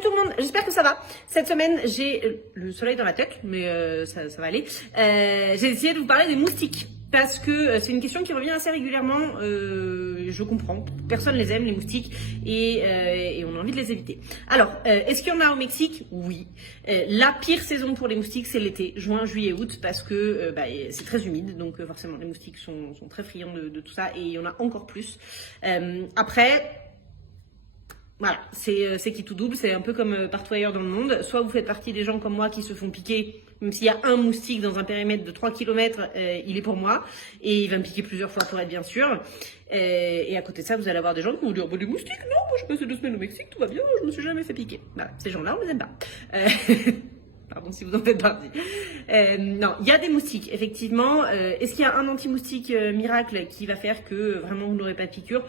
Salut tout le monde, j'espère que ça va. Cette semaine, j'ai le soleil dans la tête, mais ça va aller. J'ai décidé de vous parler des moustiques. Parce que c'est une question qui revient assez régulièrement, je comprends, personne les aime les moustiques et on a envie de les éviter. Alors, est-ce qu'il y en a au Mexique? Oui. La pire saison pour les moustiques c'est l'été, juin, juillet, août, parce que c'est très humide, donc forcément les moustiques sont très friands de tout ça et il y en a encore plus. Après... Voilà, c'est qui tout double, c'est un peu comme partout ailleurs dans le monde. Soit vous faites partie des gens comme moi qui se font piquer, même s'il y a un moustique dans un périmètre de 3 km, il est pour moi. Et il va me piquer plusieurs fois pour être bien sûr. Et à côté de ça, vous allez avoir des gens qui vont dire, des moustiques, non, moi j'ai passé 2 semaines au Mexique, tout va bien, je me suis jamais fait piquer. Voilà, ces gens-là, on les aime pas. Pardon si vous en faites partie. Non, il y a des moustiques, effectivement. Est-ce qu'il y a un anti-moustique miracle qui va faire que vraiment vous n'aurez pas de piqûre?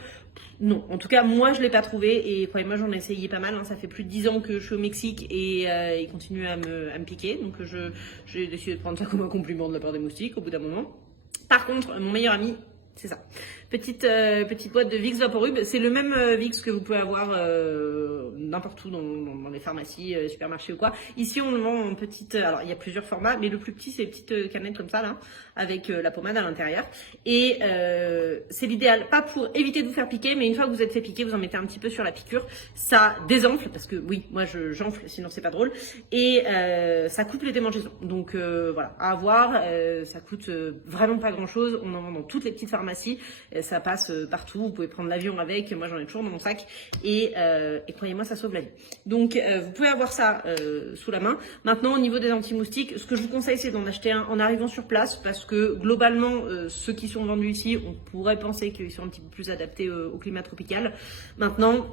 Non, en tout cas moi je l'ai pas trouvé et croyez-moi j'en ai essayé pas mal, hein. Ça fait plus de 10 ans que je suis au Mexique et il continue à me piquer, donc j'ai décidé de prendre ça comme un compliment de la part des moustiques au bout d'un moment. Par contre, mon meilleur ami, c'est ça. Petite boîte de Vicks Vaporub. C'est le même Vicks que vous pouvez avoir n'importe où dans les pharmacies, supermarchés ou quoi. Ici, on le vend en petite... alors, il y a plusieurs formats, mais le plus petit, c'est les petites canettes comme ça, là, avec la pommade à l'intérieur. Et c'est l'idéal, pas pour éviter de vous faire piquer, mais une fois que vous êtes fait piquer, vous en mettez un petit peu sur la piqûre. Ça désenfle, parce que oui, moi, j'enfle, sinon c'est pas drôle. Et ça coupe les démangeaisons. Donc, voilà, à avoir. Ça coûte vraiment pas grand-chose. On en vend dans toutes les petites pharmacies. Ça passe partout, vous pouvez prendre l'avion avec, moi j'en ai toujours dans mon sac et croyez-moi ça sauve la vie. Donc vous pouvez avoir ça sous la main. Maintenant au niveau des anti-moustiques, ce que je vous conseille c'est d'en acheter un en arrivant sur place parce que globalement ceux qui sont vendus ici, on pourrait penser qu'ils sont un petit peu plus adaptés au climat tropical. Maintenant,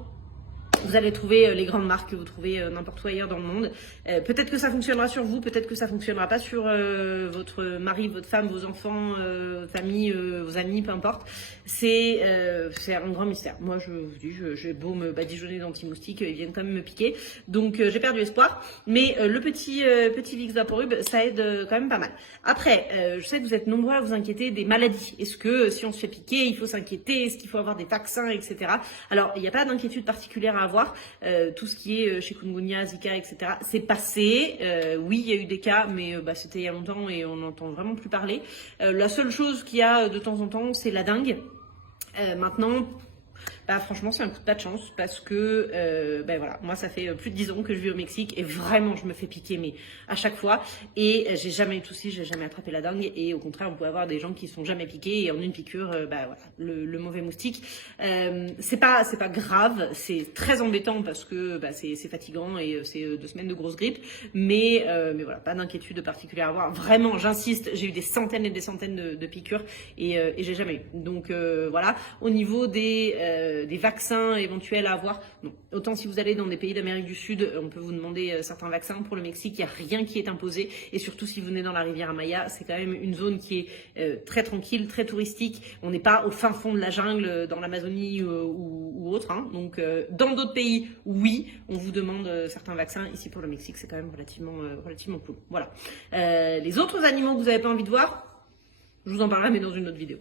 vous allez trouver les grandes marques que vous trouvez n'importe où ailleurs dans le monde. Peut-être que ça fonctionnera sur vous, peut-être que ça fonctionnera pas sur votre mari, votre femme, vos enfants, votre famille, vos amis, peu importe. C'est un grand mystère. Moi, je vous dis, j'ai beau me badigeonner d'anti-moustiques, ils viennent quand même me piquer. Donc, j'ai perdu espoir. Mais le petit Vicks Vaporub, ça aide quand même pas mal. Après, je sais que vous êtes nombreux à vous inquiéter des maladies. Est-ce que si on se fait piquer, il faut s'inquiéter? Est-ce qu'il faut avoir des vaccins, etc. Alors, il n'y a pas d'inquiétude particulière à avoir. Tout ce qui est chikungunya, Zika, etc. C'est passé. Oui, il y a eu des cas, mais c'était il y a longtemps et on n'entend vraiment plus parler. La seule chose qu'il y a de temps en temps, c'est la dengue. Maintenant, franchement, c'est un coup de pas de chance parce que, voilà, moi, ça fait plus de 10 ans que je vis au Mexique et vraiment, je me fais piquer, mais à chaque fois. Et j'ai jamais eu de soucis, j'ai jamais attrapé la dengue. Et au contraire, on peut avoir des gens qui sont jamais piqués et en une piqûre, voilà, le mauvais moustique. C'est pas grave, c'est très embêtant parce que c'est fatigant et c'est 2 semaines de grosse grippe. Mais voilà, pas d'inquiétude particulière à avoir. Vraiment, j'insiste, j'ai eu des centaines et des centaines de piqûres et j'ai jamais eu. Donc voilà, au niveau des vaccins éventuels à avoir. Non. Autant si vous allez dans des pays d'Amérique du Sud, on peut vous demander certains vaccins. Pour le Mexique, il n'y a rien qui est imposé. Et surtout, si vous venez dans la Riviera Maya, c'est quand même une zone qui est très tranquille, très touristique. On n'est pas au fin fond de la jungle, dans l'Amazonie ou autre. Hein. Donc, dans d'autres pays, oui, on vous demande certains vaccins. Ici, pour le Mexique, c'est quand même relativement cool. Voilà. Les autres animaux que vous n'avez pas envie de voir, je vous en parlerai, mais dans une autre vidéo.